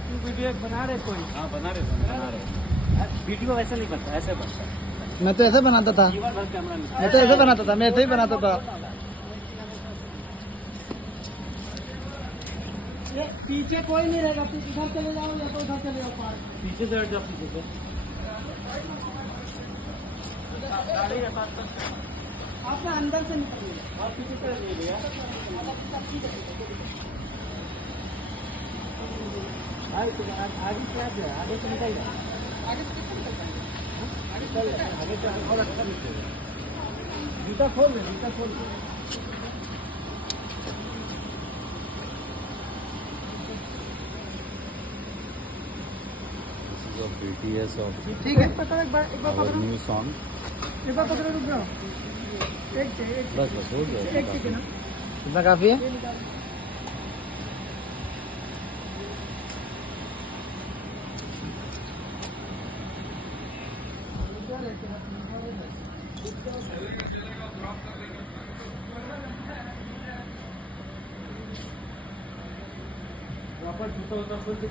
Video बना रहे कोई? हाँ बना रहे। वीडियो वैसे नहीं बनता, ऐसे बनता है। मैं तो ऐसे बनाता था, कैमरा नहीं। मैं तो ऐसे बनाता था, मैं ऐसे ही बनाता था। ये पीछे कोई नहीं रहेगा, इधर चले जाओ या तो उधर चले जाओ पार्क। पीछे से हट जाओ, पीछे से। आपने अंदर से निकलिए। और पीछे से ले लिया। आगे क्या है? आगे से निकल जाए। आगे से और अच्छा निकलेगा। जूता खोल ले, जूता खोल ले। BTS of ठीक है, पकड़ो एक बार our पकड़ो, new song. एक बार पकड़ो, रुक जाओ। एक बस हो गया. ठीक है ना? इतना काफी है। प्रॉपर जूता खोल के